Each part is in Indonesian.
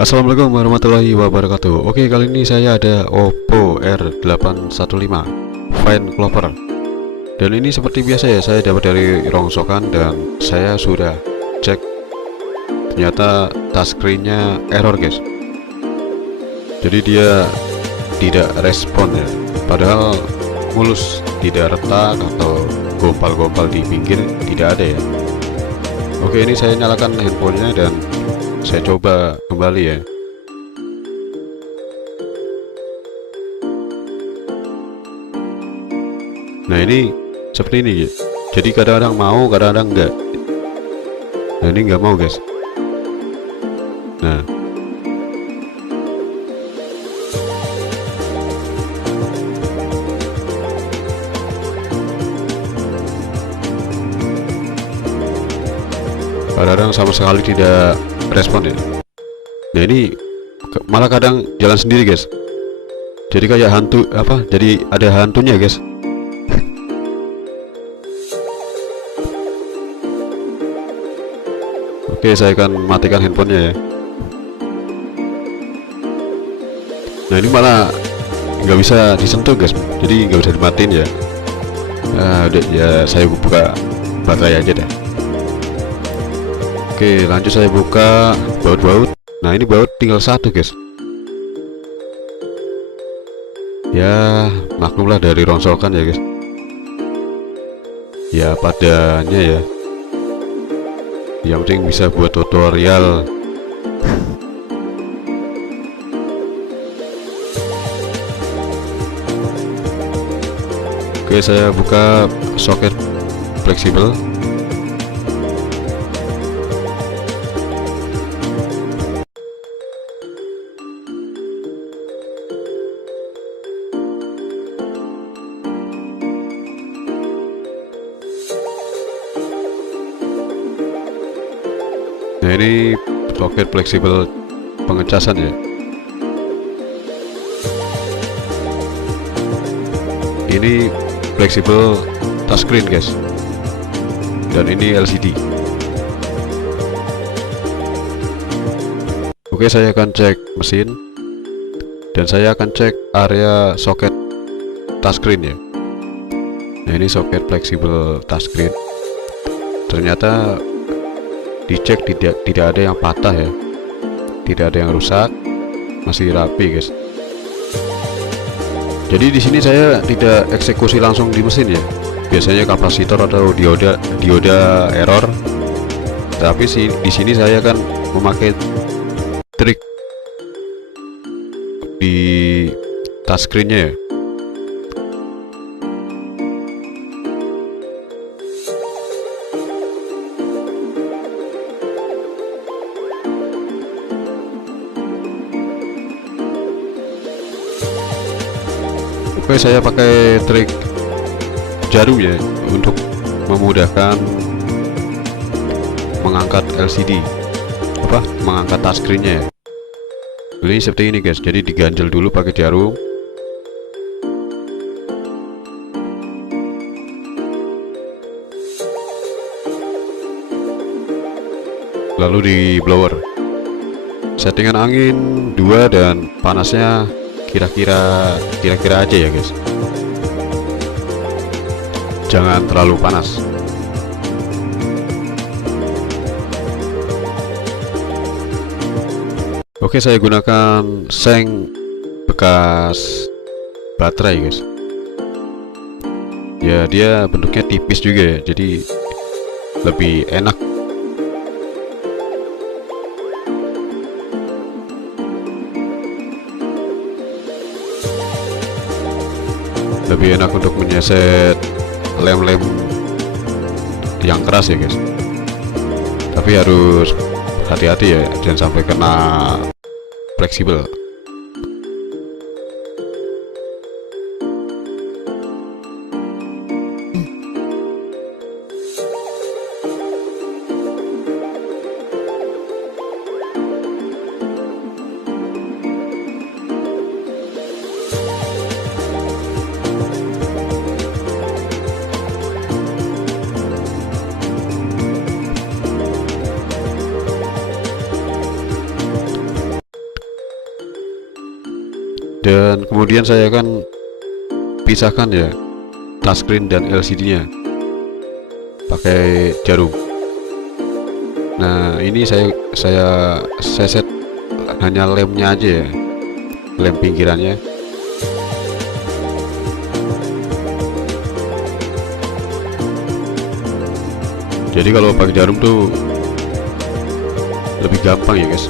Assalamualaikum warahmatullahi wabarakatuh. Oke, kali ini saya ada Oppo R815 Fine Clover. Dan ini seperti biasa ya, saya dapat dari rongsokan dan saya sudah cek. Ternyata touchscreen-nya error, guys. Jadi dia tidak respon ya. Padahal mulus, tidak retak atau gompal-gompal di pinggir tidak ada ya. Oke, ini saya nyalakan handphonenya dan saya coba kembali ya. Nah, ini seperti ini ya. Jadi kadang-kadang mau, kadang-kadang enggak. Nah, ini enggak mau, guys. Nah, kadang-kadang sama sekali tidak respon ya. Nah, ini malah kadang jalan sendiri, guys. Jadi kayak hantu apa? Jadi ada hantunya, guys. Oke, saya akan matikan handphonenya ya. Nah, ini malah nggak bisa disentuh, guys. Jadi nggak bisa dimatiin ya. Nah, udah ya, saya buka baterai aja deh. Oke, lanjut saya buka baut-baut. Nah, ini baut tinggal satu, guys. Ya, maklumlah dari rongsokan ya, guys. Ya, padanya ya. Yang penting bisa buat tutorial. Oke, saya buka soket fleksibel. Nah, ini soket fleksibel pengecasan ya. Ini fleksibel touchscreen, guys. Dan ini LCD. Oke, saya akan cek mesin dan saya akan cek area soket touchscreen ya. Nah, ini soket fleksibel touchscreen. Ternyata dicek tidak ada yang patah ya, tidak ada yang rusak, masih rapi, guys. Jadi di sini saya tidak eksekusi langsung di mesin ya. Biasanya kapasitor atau dioda error. Tapi di sini saya akan memakai trik di touchscreen-nya ya. Oke, saya pakai trik jarum ya untuk memudahkan mengangkat LCD, mengangkat touchscreen-nya ya. Ini seperti ini, guys. Jadi diganjel dulu pakai jarum. Lalu di blower. Settingan angin 2 dan panasnya kira-kira aja ya, guys. Jangan terlalu panas. Oke, saya gunakan seng bekas baterai, guys. Ya, dia bentuknya tipis juga ya, jadi lebih enak. Lebih enak untuk menyeset lem-lem yang keras ya, guys. Tapi harus hati-hati ya, jangan sampai kena fleksibel. Dan kemudian saya akan pisahkan ya touchscreen dan LCD-nya pakai jarum. Nah, ini saya set hanya lemnya aja ya, lem pinggirannya. Jadi kalau pakai jarum tuh lebih gampang ya guys.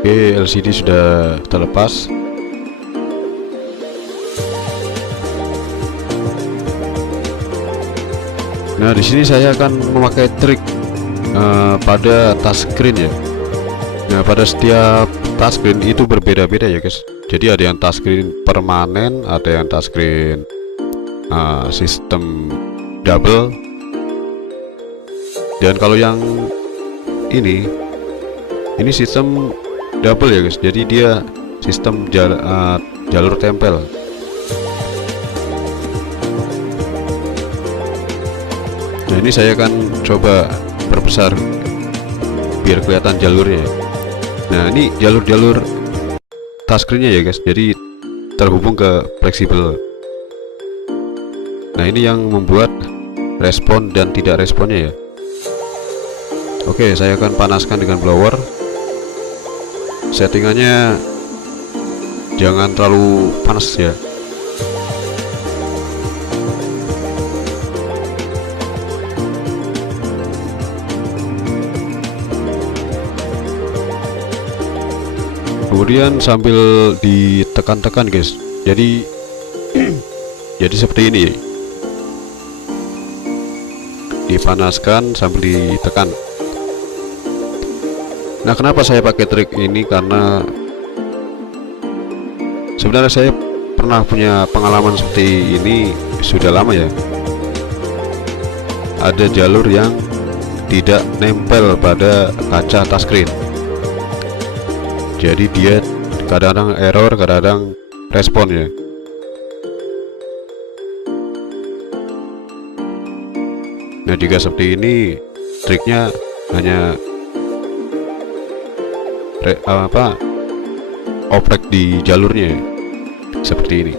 Oke, LCD sudah terlepas. Nah, di sini saya akan memakai trik pada touchscreen ya. Nah, pada setiap touchscreen itu berbeda-beda ya guys. Jadi ada yang touchscreen permanen, ada yang touchscreen sistem double. Dan kalau yang ini sistem double ya guys. Jadi dia sistem jalur tempel. Nah, ini saya akan coba perbesar biar kelihatan jalurnya. Nah, ini jalur-jalur touchscreennya ya guys, jadi terhubung ke fleksibel. Nah, ini yang membuat respon dan tidak responnya ya. Oke, saya akan panaskan dengan blower. Settingannya jangan terlalu panas ya. Kemudian sambil ditekan-tekan guys, jadi jadi seperti ini, dipanaskan sambil ditekan. Nah, kenapa saya pakai trik ini? Karena sebenarnya saya pernah punya pengalaman seperti ini sudah lama ya. Ada jalur yang tidak nempel pada kaca touchscreen. Jadi dia kadang-kadang error, kadang-kadang respon ya. Nah, jika seperti ini, triknya hanya oprek di jalurnya seperti ini.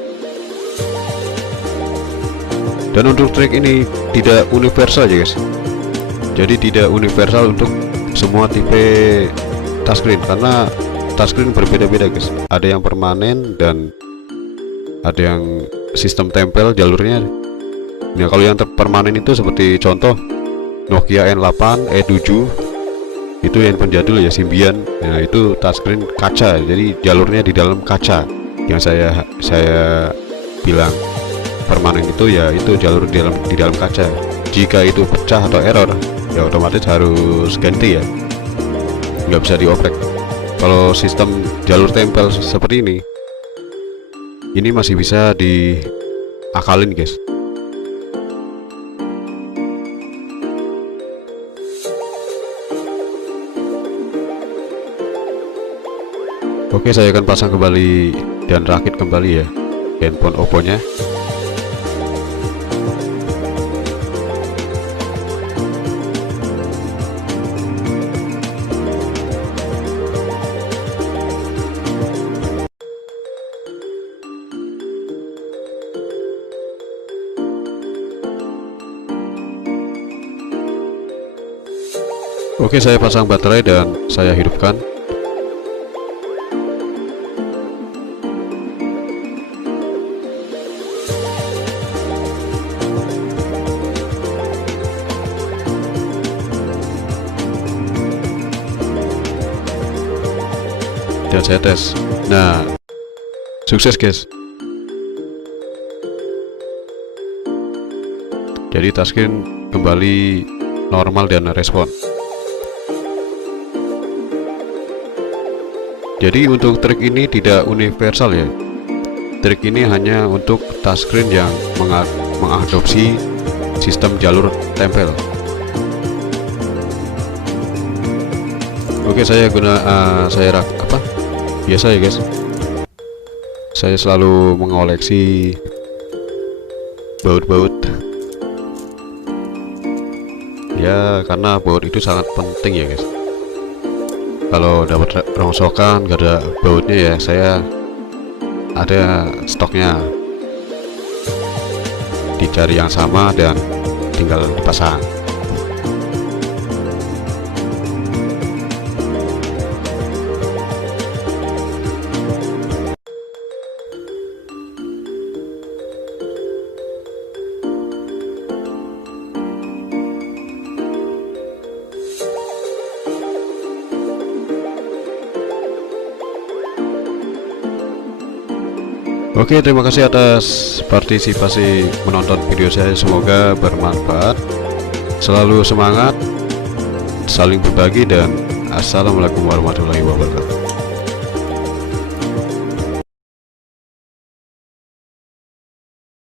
Dan untuk trik ini tidak universal ya guys. Jadi tidak universal untuk semua tipe touchscreen, karena touchscreen berbeda-beda guys. Ada yang permanen dan ada yang sistem tempel jalurnya. Nah, kalau yang permanen itu seperti contoh Nokia N8, E7, itu handphone jadul ya, Symbian. Nah, itu touchscreen kaca, jadi jalurnya di dalam kaca. Yang saya bilang permanen itu ya, itu jalur di dalam kaca. Jika itu pecah atau error, ya otomatis harus ganti ya, nggak bisa dioprek. Kalau sistem jalur tempel seperti ini masih bisa diakalin guys. Oke, saya akan pasang kembali dan rakit kembali ya handphone Oppo-nya. Oke, saya pasang baterai dan saya hidupkan. Dan saya tes. Nah, sukses guys. Jadi touchscreen kembali normal dan respon. Jadi untuk trik ini tidak universal ya. Trik ini hanya untuk touchscreen yang mengadopsi sistem jalur tempel. Oke, saya biasa ya guys. saya selalu mengoleksi baut-baut ya, karena baut itu sangat penting ya guys. Kalau dapat rongsokan gak ada bautnya ya saya ada stoknya, dicari yang sama dan tinggal dipasang. Oke, terima kasih atas partisipasi menonton video saya, semoga bermanfaat. Selalu semangat, saling berbagi, dan assalamualaikum warahmatullahi wabarakatuh.